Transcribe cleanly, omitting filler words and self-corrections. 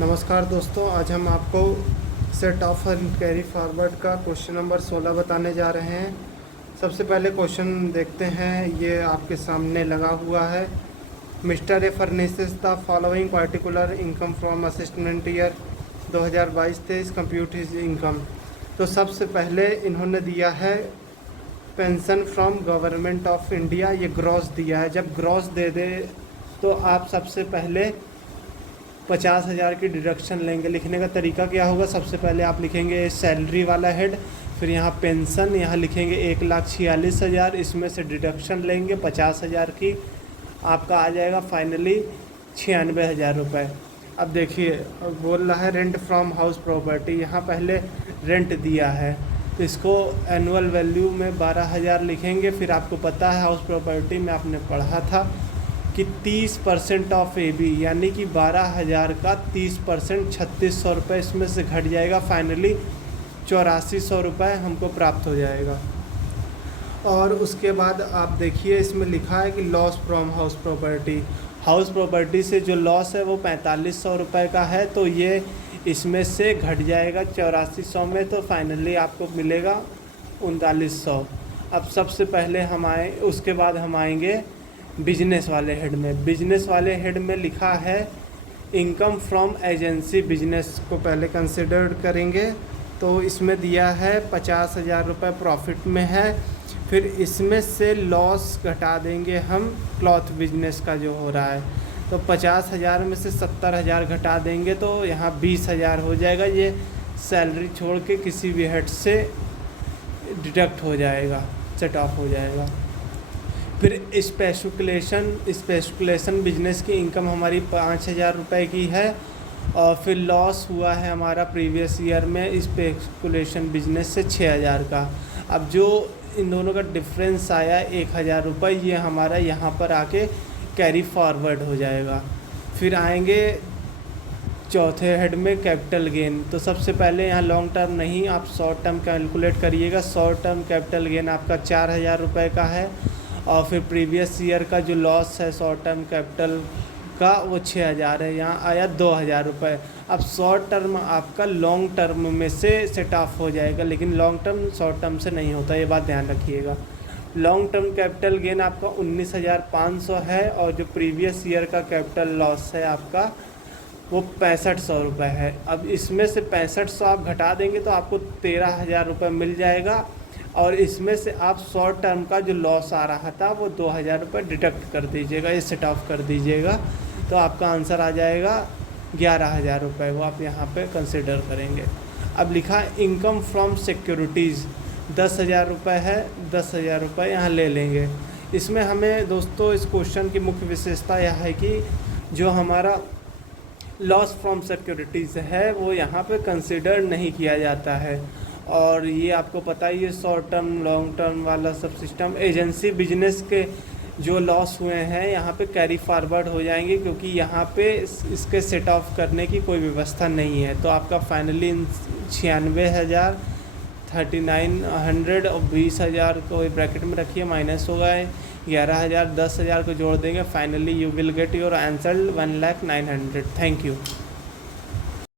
नमस्कार दोस्तों, आज हम आपको set of and carry forward का क्वेश्चन नंबर 16 बताने जा रहे हैं। सबसे पहले क्वेश्चन देखते हैं, ये आपके सामने लगा हुआ है। Mister A furnishes the following particular income from assistant year 2022-23 compute his income. तो सबसे पहले इन्होंने दिया है pension from government of India, ये ग्रॉस दिया है। जब ग्रॉस दे दे तो आप सबसे पहले 50,000 की डिडक्शन लेंगे। लिखने का तरीका क्या होगा, सबसे पहले आप लिखेंगे सैलरी वाला हेड, फिर यहाँ पेंशन, यहाँ लिखेंगे 1,46,000, इसमें से डिडक्शन लेंगे 50,000 की, आपका आ जाएगा फाइनली 96,000 रुपये। अब देखिए, बोल रहा है रेंट फ्रॉम हाउस प्रॉपर्टी, यहाँ पहले रेंट दिया है तो इसको एनुअल वैल्यू में 12,000 लिखेंगे। फिर आपको पता है हाउस प्रॉपर्टी में आपने पढ़ा था कि 30% ऑफ AB, यानी कि 12,000 का 30% 3,600 रुपये इसमें से घट जाएगा। फाइनली 8400 रुपये हमको प्राप्त हो जाएगा। और उसके बाद आप देखिए, इसमें लिखा है कि loss from house property, house property से जो लॉस है वो 4500 रुपये का है, तो ये इसमें से घट जाएगा 8400 में, तो फाइनली आपको मिलेगा 3900। अब सबसे पहले हम आए, उसके बाद हम आएंगे बिजनेस वाले हेड में। बिजनेस वाले हेड में लिखा है इनकम फ्रॉम एजेंसी बिजनेस को पहले कंसिडर करेंगे, तो इसमें दिया है 50,000 रुपये प्रॉफिट में है। फिर इसमें से लॉस घटा देंगे हम क्लॉथ बिजनेस का जो हो रहा है, तो 50,000 में से 70,000 घटा देंगे तो यहाँ 20,000 हो जाएगा। ये सैलरी छोड़ के किसी भी हेड से डिडक्ट हो जाएगा, सेट ऑफ हो जाएगा। फिर स्पेशुलेशन बिजनेस की इनकम हमारी 5,000 रुपये की है, और फिर लॉस हुआ है हमारा प्रीवियस ईयर में स्पेशुलेशन बिजनेस से 6,000 का। अब जो इन दोनों का डिफरेंस आया 1,000 रुपये, ये हमारा यहाँ पर आके कैरी फॉरवर्ड हो जाएगा। फिर आएंगे चौथे हेड में कैपिटल गेन। तो सबसे पहले यहाँ लॉन्ग टर्म नहीं, आप शॉर्ट टर्म कैलकुलेट करिएगा। शॉर्ट टर्म कैपिटल गेन आपका 4,000 रुपये का है, और फिर प्रीवियस ईयर का जो लॉस है शॉर्ट टर्म कैपिटल का वो 6,000 है, यहाँ आया 2,000 रुपये। अब शॉर्ट टर्म आपका लॉन्ग टर्म में से सेट ऑफ हो जाएगा, लेकिन लॉन्ग टर्म शॉर्ट टर्म से नहीं होता, ये बात ध्यान रखिएगा। लॉन्ग टर्म कैपिटल गेन आपका 19,500 है, और जो प्रीवियस ईयर का कैपिटल लॉस है आपका वो 6500 रुपये है। अब इसमें से 6500 आप घटा देंगे तो आपको 13,000 रुपये मिल जाएगा, और इसमें से आप शॉर्ट टर्म का जो लॉस आ रहा था वो 2,000 रुपये डिडक्ट कर दीजिएगा, ये सेट ऑफ कर दीजिएगा, तो आपका आंसर आ जाएगा 11,000 रुपये, वो आप यहाँ पे कंसिडर करेंगे। अब लिखा इनकम फ्रॉम सिक्योरिटीज़ 10,000 रुपये है, 10,000 रुपये यहाँ ले लेंगे। इसमें हमें दोस्तों इस क्वेश्चन की मुख्य विशेषता यह है कि जो हमारा लॉस फ्रॉम सिक्योरिटीज़ है वो यहाँ पे कंसिडर नहीं किया जाता है, और ये आपको पता ही है शॉर्ट टर्म लॉन्ग टर्म वाला सब सिस्टम। एजेंसी बिजनेस के जो लॉस हुए हैं यहाँ पे कैरी फॉरवर्ड हो जाएंगे, क्योंकि यहाँ पे इसके सेट ऑफ करने की कोई व्यवस्था नहीं है। तो आपका फाइनली 96,000, 3900 और 20,000 को ब्रैकेट में रखिए, माइनस होगा 11,000, 10,000 को जोड़ देंगे, finally you will get your answer 1,09,000। Thank you.